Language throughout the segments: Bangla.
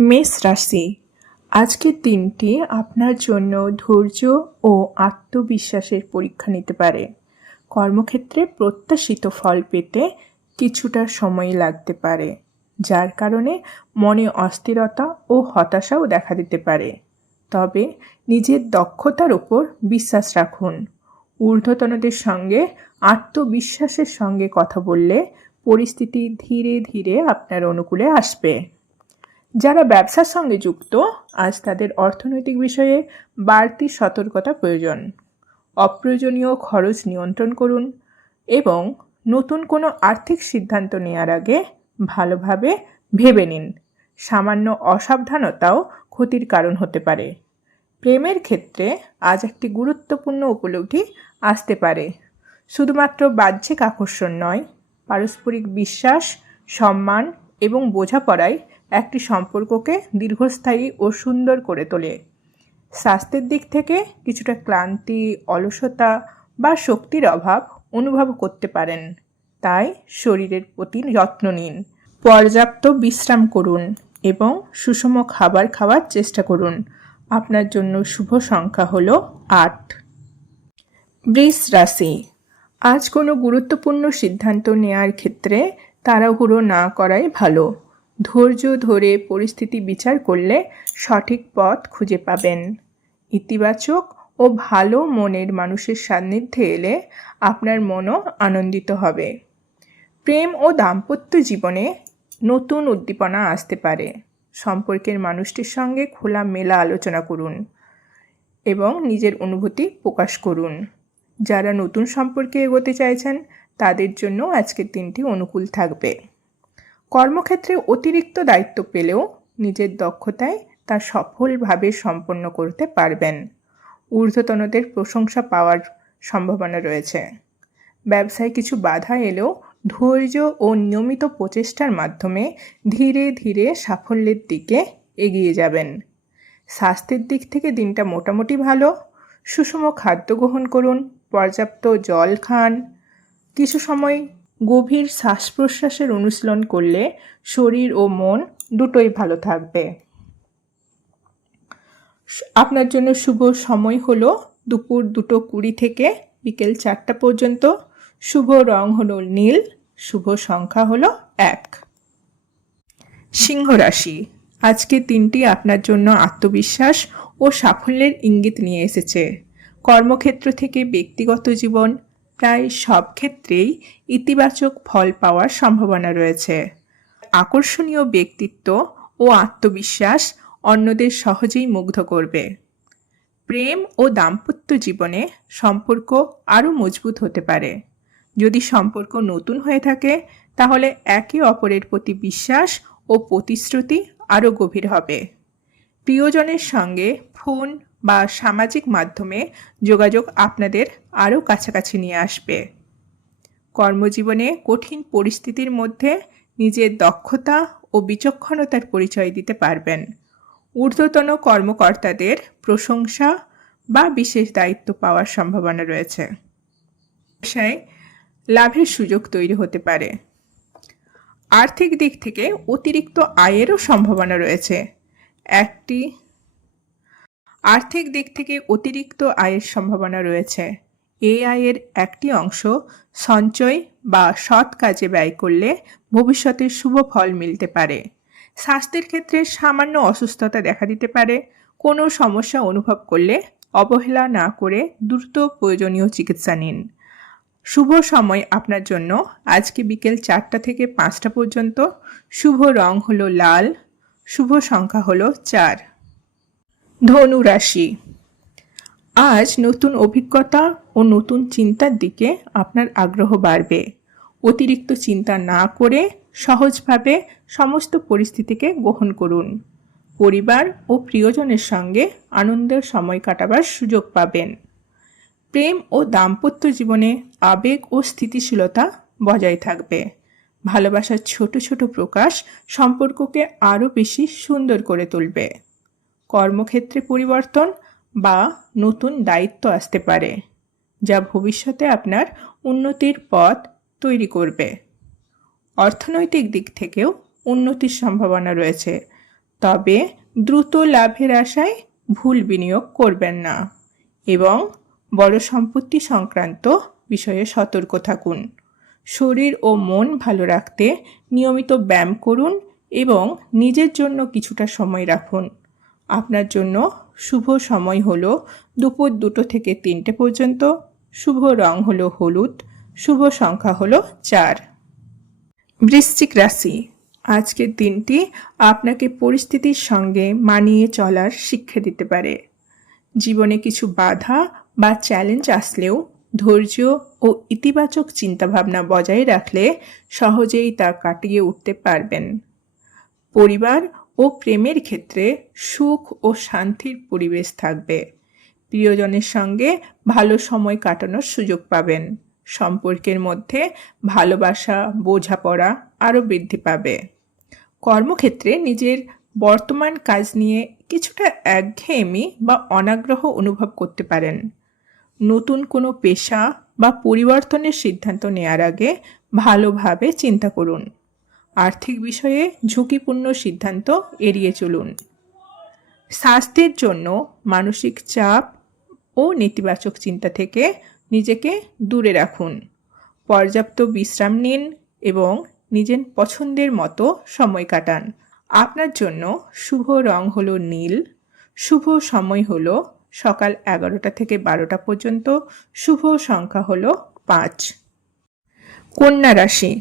মেষ রাশি, আজকের দিনটি আপনার জন্য ধৈর্য ও আত্মবিশ্বাসের পরীক্ষা নিতে পারে। কর্মক্ষেত্রে প্রত্যাশিত ফল পেতে কিছুটা সময় লাগতে পারে, যার কারণে মনে অস্থিরতা ও হতাশাও দেখা দিতে পারে। তবে নিজের দক্ষতার ওপর বিশ্বাস রাখুন। ঊর্ধ্বতনদের সঙ্গে আত্মবিশ্বাসের সঙ্গে কথা বললে পরিস্থিতি ধীরে ধীরে আপনার অনুকূলে আসবে। যারা ব্যবসার সঙ্গে যুক্ত, আজ তাদের অর্থনৈতিক বিষয়ে বাড়তি সতর্কতা প্রয়োজন। অপ্রয়োজনীয় খরচ নিয়ন্ত্রণ করুন এবং নতুন কোনো আর্থিক সিদ্ধান্ত নেওয়ার আগে ভালোভাবে ভেবে নিন। সামান্য অসাবধানতাও ক্ষতির কারণ হতে পারে। প্রেমের ক্ষেত্রে আজ একটি গুরুত্বপূর্ণ উপলব্ধি আসতে পারে। শুধুমাত্র বাহ্যিক আকর্ষণ নয়, পারস্পরিক বিশ্বাস, সম্মান এবং বোঝাপড়ায় একটি সম্পর্ককে দীর্ঘস্থায়ী ও সুন্দর করে তোলে। স্বাস্থ্যের দিক থেকে কিছুটা ক্লান্তি, অলসতা বা শক্তির অভাব অনুভব করতে পারেন, তাই শরীরের প্রতি যত্ন নিন। পর্যাপ্ত বিশ্রাম করুন এবং সুষম খাবার খাওয়ার চেষ্টা করুন। আপনার জন্য শুভ সংখ্যা হলো 8। বৃষ রাশি, আজ কোনো গুরুত্বপূর্ণ সিদ্ধান্ত নেওয়ার ক্ষেত্রে তাড়াহুড়ো না করাই ভালো। ধৈর্য ধরে পরিস্থিতি বিচার করলে সঠিক পথ খুঁজে পাবেন। ইতিবাচক ও ভালো মনের মানুষের সান্নিধ্যে এলে আপনার মনও আনন্দিত হবে। প্রেম ও দাম্পত্য জীবনে নতুন উদ্দীপনা আসতে পারে। সম্পর্কের মানুষটির সঙ্গে খোলামেলা আলোচনা করুন এবং নিজের অনুভূতি প্রকাশ করুন। যারা নতুন সম্পর্কে এগোতে চাইছেন তাদের জন্য আজকের দিনটি অনুকূল থাকবে। কর্মক্ষেত্রে অতিরিক্ত দায়িত্ব পেলেও নিজের দক্ষতায় তা সফলভাবে সম্পন্ন করতে পারবেন। ঊর্ধ্বতনদের প্রশংসা পাওয়ার সম্ভাবনা রয়েছে। ব্যবসায় কিছু বাধা এলেও ধৈর্য ও নিয়মিত প্রচেষ্টার মাধ্যমে ধীরে ধীরে সাফল্যের দিকে এগিয়ে যাবেন। স্বাস্থ্যের দিক থেকে দিনটা মোটামুটি ভালো। সুষম খাদ্য গ্রহণ করুন, পর্যাপ্ত জল খান। কিছু সময় গভীর শ্বাস প্রশ্বাসের অনুশীলন করলে শরীর ও মন দুটোই ভালো থাকবে। আপনার জন্য শুভ সময় হলো দুপুর 2:20 থেকে বিকেল 4টা পর্যন্ত। শুভ রং হলো নীল। শুভ সংখ্যা হলো 1। সিংহ রাশি, আজকের দিনটি আপনার জন্য আত্মবিশ্বাস ও সাফল্যের ইঙ্গিত নিয়ে এসেছে। কর্মক্ষেত্র থেকে ব্যক্তিগত জীবন প্রায় সব ক্ষেত্রেই ইতিবাচক ফল পাওয়ার সম্ভাবনা রয়েছে। আকর্ষণীয় ব্যক্তিত্ব ও আত্মবিশ্বাস অন্যদের সহজেই মুগ্ধ করবে। প্রেম ও দাম্পত্য জীবনে সম্পর্ক আরও মজবুত হতে পারে। যদি সম্পর্ক নতুন হয়ে থাকে তাহলে একে অপরের প্রতি বিশ্বাস ও প্রতিশ্রুতি আরও গভীর হবে। প্রিয়জনের সঙ্গে ফোন বা সামাজিক মাধ্যমে যোগাযোগ আপনাদের আরও কাছাকাছি নিয়ে আসবে। কর্মজীবনে কঠিন পরিস্থিতির মধ্যে নিজের দক্ষতা ও বিচক্ষণতার পরিচয় দিতে পারবেন। ঊর্ধ্বতন কর্মকর্তাদের প্রশংসা বা বিশেষ দায়িত্ব পাওয়ার সম্ভাবনা রয়েছে। ব্যবসায় লাভের সুযোগ তৈরি হতে পারে। আর্থিক দিক থেকে অতিরিক্ত আয়েরও সম্ভাবনা রয়েছে। আর্থিক দিক থেকে অতিরিক্ত আয়ের সম্ভাবনা রয়েছে। এই আয়ের একটি অংশ সঞ্চয় বা সৎ কাজে ব্যয় করলে ভবিষ্যতে শুভ ফল মিলতে পারে। স্বাস্থ্যের ক্ষেত্রে সামান্য অসুস্থতা দেখা দিতে পারে। কোনো সমস্যা অনুভব করলে অবহেলা না করে দ্রুত প্রয়োজনীয় চিকিৎসা নিন। শুভ সময় আপনার জন্য আজকে বিকেল 4টা থেকে 5টা পর্যন্ত। শুভ রং হলো লাল। শুভ সংখ্যা হলো 4। ধনু রাশি, আজ নতুন অভিজ্ঞতা ও নতুন চিন্তার দিকে আপনার আগ্রহ বাড়বে। অতিরিক্ত চিন্তা না করে সহজভাবে সমস্ত পরিস্থিতিকে গ্রহণ করুন। পরিবার ও প্রিয়জনের সঙ্গে আনন্দের সময় কাটাবার সুযোগ পাবেন। প্রেম ও দাম্পত্য জীবনে আবেগ ও স্থিতিশীলতা বজায় থাকবে। ভালোবাসার ছোট ছোট প্রকাশ সম্পর্ককে আরও বেশি সুন্দর করে তুলবে। কর্মক্ষেত্রে পরিবর্তন বা নতুন দায়িত্ব আসতে পারে, যা ভবিষ্যতে আপনার উন্নতির পথ তৈরি করবে। অর্থনৈতিক দিক থেকেও উন্নতির সম্ভাবনা রয়েছে। তবে দ্রুত লাভের আশায় ভুল বিনিয়োগ করবেন না এবং বড় সম্পত্তি সংক্রান্ত বিষয়ে সতর্ক থাকুন। শরীর ও মন ভালো রাখতে নিয়মিত ব্যায়াম করুন এবং নিজের জন্য কিছুটা সময় রাখুন। আপনার জন্য শুভ সময় হলো দুপুর 2টো থেকে 3টে পর্যন্ত। শুভ রং হলো হলুদ। শুভ সংখ্যা হলো 4। বৃশ্চিক রাশি, আজকের দিনটি আপনাকে পরিস্থিতির সঙ্গে মানিয়ে চলার শিক্ষা দিতে পারে। জীবনে কিছু বাধা বা চ্যালেঞ্জ আসলেও ধৈর্য ও ইতিবাচক চিন্তাভাবনা বজায় রাখলে সহজেই তা কাটিয়ে উঠতে পারবেন। পরিবার ও প্রেমের ক্ষেত্রে সুখ ও শান্তির পরিবেশ থাকবে। প্রিয়জনের সঙ্গে ভালো সময় কাটানোর সুযোগ পাবেন। সম্পর্কের মধ্যে ভালোবাসা, বোঝাপড়া আরও বৃদ্ধি পাবে। কর্মক্ষেত্রে নিজের বর্তমান কাজ নিয়ে কিছুটা একঘেয়েমি বা অনাগ্রহ অনুভব করতে পারেন। নতুন কোনো পেশা বা পরিবর্তনের সিদ্ধান্ত নেওয়ার আগে ভালোভাবে চিন্তা করুন। আর্থিক বিষয়ে ঝুঁকিপূর্ণ সিদ্ধান্ত এড়িয়ে চলুন। স্বাস্থ্যের জন্য মানসিক চাপ ও নেতিবাচক চিন্তা থেকে নিজেকে দূরে রাখুন। পর্যাপ্ত বিশ্রাম নিন এবং নিজের পছন্দের মতো সময় কাটান। আপনার জন্য শুভ রং হলো নীল। শুভ সময় হলো সকাল 11টা থেকে 12টা পর্যন্ত। শুভ সংখ্যা হলো 5। কন্যা রাশি,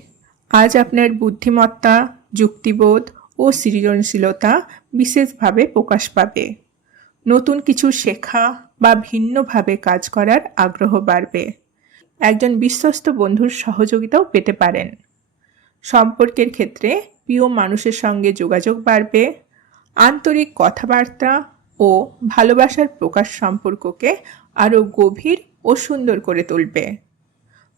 আজ আপনার বুদ্ধিমত্তা, যুক্তিবোধ ও সৃজনশীলতা বিশেষভাবে প্রকাশ পাবে। নতুন কিছু শেখা বা ভিন্নভাবে কাজ করার আগ্রহ বাড়বে। একজন বিশ্বস্ত বন্ধুর সহযোগিতাও পেতে পারেন। সম্পর্কের ক্ষেত্রে প্রিয় মানুষের সঙ্গে যোগাযোগ বাড়বে। আন্তরিক কথাবার্তা ও ভালোবাসার প্রকাশ সম্পর্ককে আরও গভীর ও সুন্দর করে তুলবে।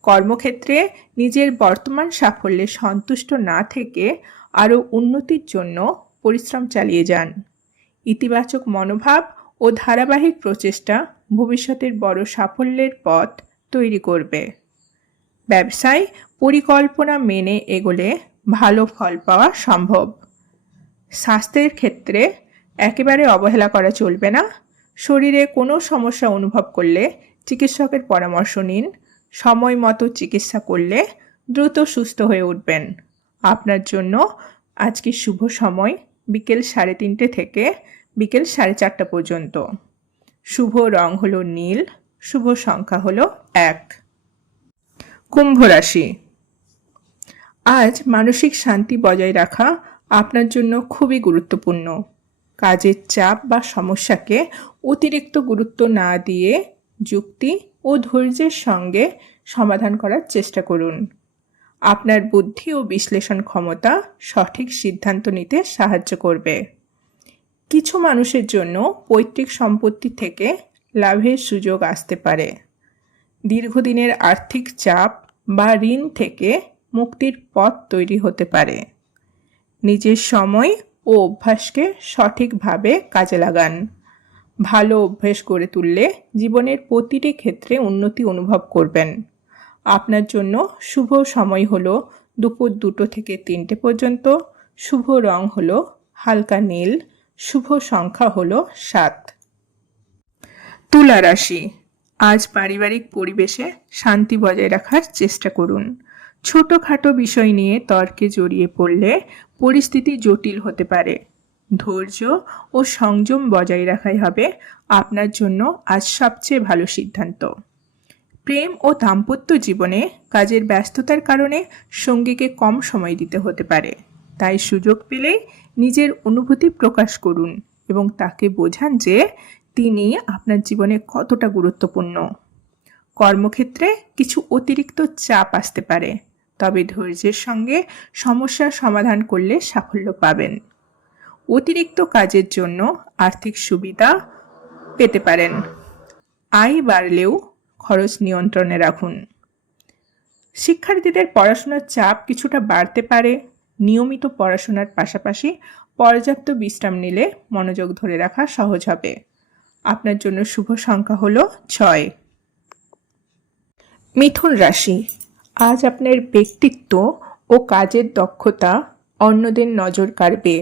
কর্মক্ষেত্রে নিজের বর্তমান সাফল্যে সন্তুষ্ট না থেকে আরও উন্নতির জন্য পরিশ্রম চালিয়ে যান। ইতিবাচক মনোভাব ও ধারাবাহিক প্রচেষ্টা ভবিষ্যতের বড় সাফল্যের পথ তৈরি করবে। ব্যবসায় পরিকল্পনা মেনে এগোলে ভালো ফল পাওয়া সম্ভব। স্বাস্থ্যের ক্ষেত্রে একেবারে অবহেলা করা চলবে না। শরীরে কোনো সমস্যা অনুভব করলে চিকিৎসকের পরামর্শ নিন। সময় মতো চিকিৎসা করলে দ্রুত সুস্থ হয়ে উঠবেন। আপনার জন্য আজকে শুভ সময় বিকেল 3:30 থেকে বিকেল 4:30 পর্যন্ত। শুভ রং হলো নীল। শুভ সংখ্যা হলো 1। কুম্ভ রাশি, আজ মানসিক শান্তি বজায় রাখা আপনার জন্য খুবই গুরুত্বপূর্ণ। কাজের চাপ বা সমস্যাকে অতিরিক্ত গুরুত্ব না দিয়ে যুক্তি ও ধৈর্যের সঙ্গে সমাধান করার চেষ্টা করুন। আপনার বুদ্ধি ও বিশ্লেষণ ক্ষমতা সঠিক সিদ্ধান্ত নিতে সাহায্য করবে। কিছু মানুষের জন্য পৈতৃক সম্পত্তি থেকে লাভের সুযোগ আসতে পারে। দীর্ঘদিনের আর্থিক চাপ বা ঋণ থেকে মুক্তির পথ তৈরি হতে পারে। নিজের সময় ও অভ্যাসকে সঠিকভাবে কাজে লাগান। ভালো অভ্যাস গড়ে তুললে জীবনের প্রতিটি ক্ষেত্রে উন্নতি অনুভব করবেন। আপনার জন্য শুভ সময় হলো দুপুর 2টো থেকে 3টে পর্যন্ত। শুভ রং হলো হালকা নীল। শুভ সংখ্যা হলো 7। তুলা রাশি, আজ পারিবারিক পরিবেশে শান্তি বজায় রাখার চেষ্টা করুন। ছোটোখাটো বিষয় নিয়ে তর্কে জড়িয়ে পড়লে পরিস্থিতি জটিল হতে পারে। ধৈর্য ও সংযম বজায় রাখাই হবে আপনার জন্য আজ সবচেয়ে ভালো সিদ্ধান্ত। প্রেম ও দাম্পত্য জীবনে কাজের ব্যস্ততার কারণে সঙ্গীকে কম সময় দিতে হতে পারে। তাই সুযোগ পেলেই নিজের অনুভূতি প্রকাশ করুন এবং তাকে বোঝান যে তিনি আপনার জীবনে কতটা গুরুত্বপূর্ণ। কর্মক্ষেত্রে কিছু অতিরিক্ত চাপ আসতে পারে, তবে ধৈর্যের সঙ্গে সমস্যার সমাধান করলে সাফল্য পাবেন। অতিরিক্ত কাজের জন্য আর্থিক সুবিধা পেতে পারেন। আয় বাড়লেও খরচ নিয়ন্ত্রণে রাখুন। শিক্ষার্থীদের পড়াশোনার চাপ কিছুটা বাড়তে পারে। নিয়মিত পড়াশোনার পাশাপাশি পর্যাপ্ত বিশ্রাম নিলে মনোযোগ ধরে রাখা সহজ হবে। আপনার জন্য শুভ সংখ্যা হলো 6। মিথুন রাশি, আজ আপনার ব্যক্তিত্ব ও কাজের দক্ষতা অন্যদের নজর কাড়বে।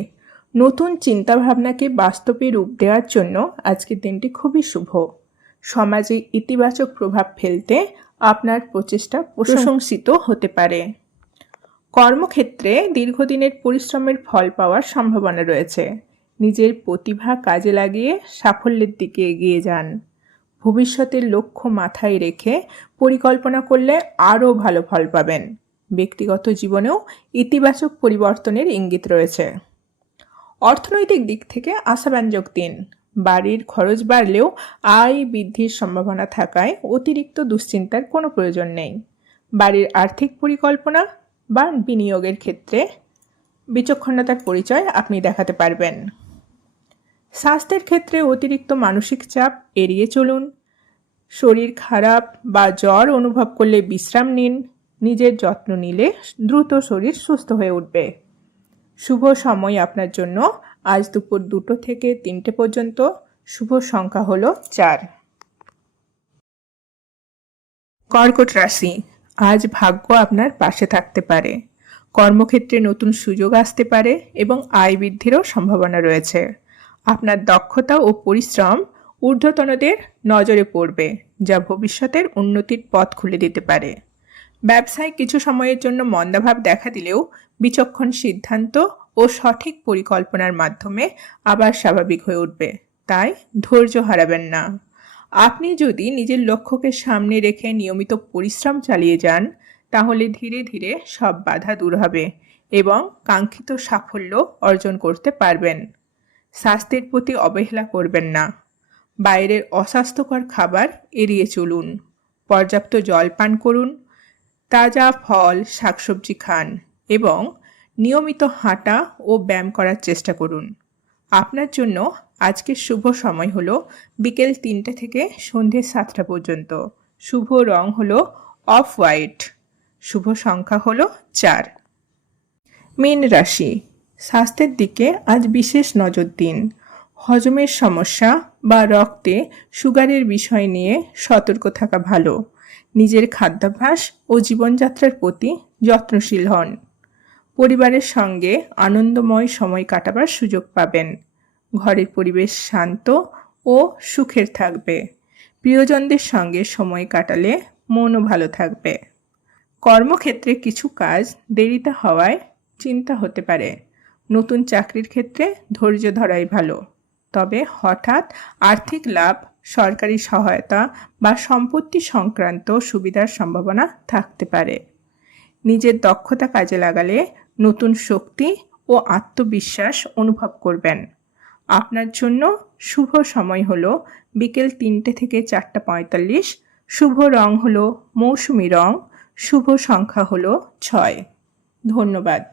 নতুন চিন্তাভাবনাকে বাস্তবে রূপ দেওয়ার জন্য আজকের দিনটি খুবই শুভ। সমাজে ইতিবাচক প্রভাব ফেলতে আপনার প্রচেষ্টা প্রশংসিত হতে পারে। কর্মক্ষেত্রে দীর্ঘদিনের পরিশ্রমের ফল পাওয়ার সম্ভাবনা রয়েছে। নিজের প্রতিভা কাজে লাগিয়ে সাফল্যের দিকে এগিয়ে যান। ভবিষ্যতের লক্ষ্য মাথায় রেখে পরিকল্পনা করলে আরও ভালো ফল পাবেন। ব্যক্তিগত জীবনেও ইতিবাচক পরিবর্তনের ইঙ্গিত রয়েছে। অর্থনৈতিক দিক থেকে আশাব্যঞ্জক দিন। বাড়ির খরচ বাড়লেও আয় বৃদ্ধির সম্ভাবনা থাকায় অতিরিক্ত দুশ্চিন্তার কোনো প্রয়োজন নেই। বাড়ির আর্থিক পরিকল্পনা বা বিনিয়োগের ক্ষেত্রে বিচক্ষণতার পরিচয় আপনি দেখাতে পারবেন। স্বাস্থ্যের ক্ষেত্রে অতিরিক্ত মানসিক চাপ এড়িয়ে চলুন। শরীর খারাপ বা জ্বর অনুভব করলে বিশ্রাম নিন। নিজের যত্ন নিলে দ্রুত শরীর সুস্থ হয়ে উঠবে। শুভ সময় আপনার জন্য আজ দুপুর 2টো থেকে 3টে পর্যন্ত। শুভ সংখ্যা হলো 4। কর্কট রাশি, আজ ভাগ্য আপনার পাশে থাকতে পারে। কর্মক্ষেত্রে নতুন সুযোগ আসতে পারে এবং আয় বৃদ্ধিরও সম্ভাবনা রয়েছে। আপনার দক্ষতা ও পরিশ্রম ঊর্ধ্বতনদের নজরে পড়বে, যা ভবিষ্যতের উন্নতির পথ খুলে দিতে পারে। ব্যবসায় কিছু সময়ের জন্য মন্দাভাব দেখা দিলেও বিচক্ষণ সিদ্ধান্ত ও সঠিক পরিকল্পনার মাধ্যমে আবার স্বাভাবিক হয়ে উঠবে, তাই ধৈর্য হারাবেন না। আপনি যদি নিজের লক্ষ্যকে সামনে রেখে নিয়মিত পরিশ্রম চালিয়ে যান, তাহলে ধীরে ধীরে সব বাধা দূর হবে এবং কাঙ্ক্ষিত সাফল্য অর্জন করতে পারবেন। স্বাস্থ্যের প্রতি অবহেলা করবেন না। বাইরের অস্বাস্থ্যকর খাবার এড়িয়ে চলুন। পর্যাপ্ত জল পান করুন। তাজা ফল শাকসবজি খান এবং নিয়মিত হাঁটা ও ব্যায়াম করার চেষ্টা করুন। আপনার জন্য আজকের শুভ সময় হলো বিকেল 3টে থেকে সন্ধে 7টা পর্যন্ত। শুভ রং হলো অফ হোয়াইট। শুভ সংখ্যা হলো 4। মীন রাশি, স্বাস্থ্যের দিকে আজ বিশেষ নজর দিন। হজমের সমস্যা বা রক্তে সুগারের বিষয় নিয়ে সতর্ক থাকা ভালো। নিজের খাদ্যাভ্যাস ও জীবনযাত্রার প্রতি যত্নশীল হন। পরিবারের সঙ্গে আনন্দময় সময় কাটাবার সুযোগ পাবেন। ঘরের পরিবেশ শান্ত ও সুখের থাকবে। প্রিয়জনদের সঙ্গে সময় কাটালে মনও ভালো থাকবে। কর্মক্ষেত্রে কিছু কাজ দেরিতে হওয়ায় চিন্তা হতে পারে। নতুন চাকরির ক্ষেত্রে ধৈর্য ধরাই ভালো। তবে হঠাৎ আর্থিক লাভ, সরকারি সহায়তা বা সম্পত্তি সংক্রান্ত সুবিধার সম্ভাবনা থাকতে পারে। নিজের দক্ষতা কাজে লাগালে নতুন শক্তি ও আত্মবিশ্বাস অনুভব করবেন। আপনার জন্য শুভ সময় হলো বিকেল 3টে থেকে 4টা 45। শুভ রং হলো মৌসুমি রং। শুভ সংখ্যা হলো 6। ধন্যবাদ।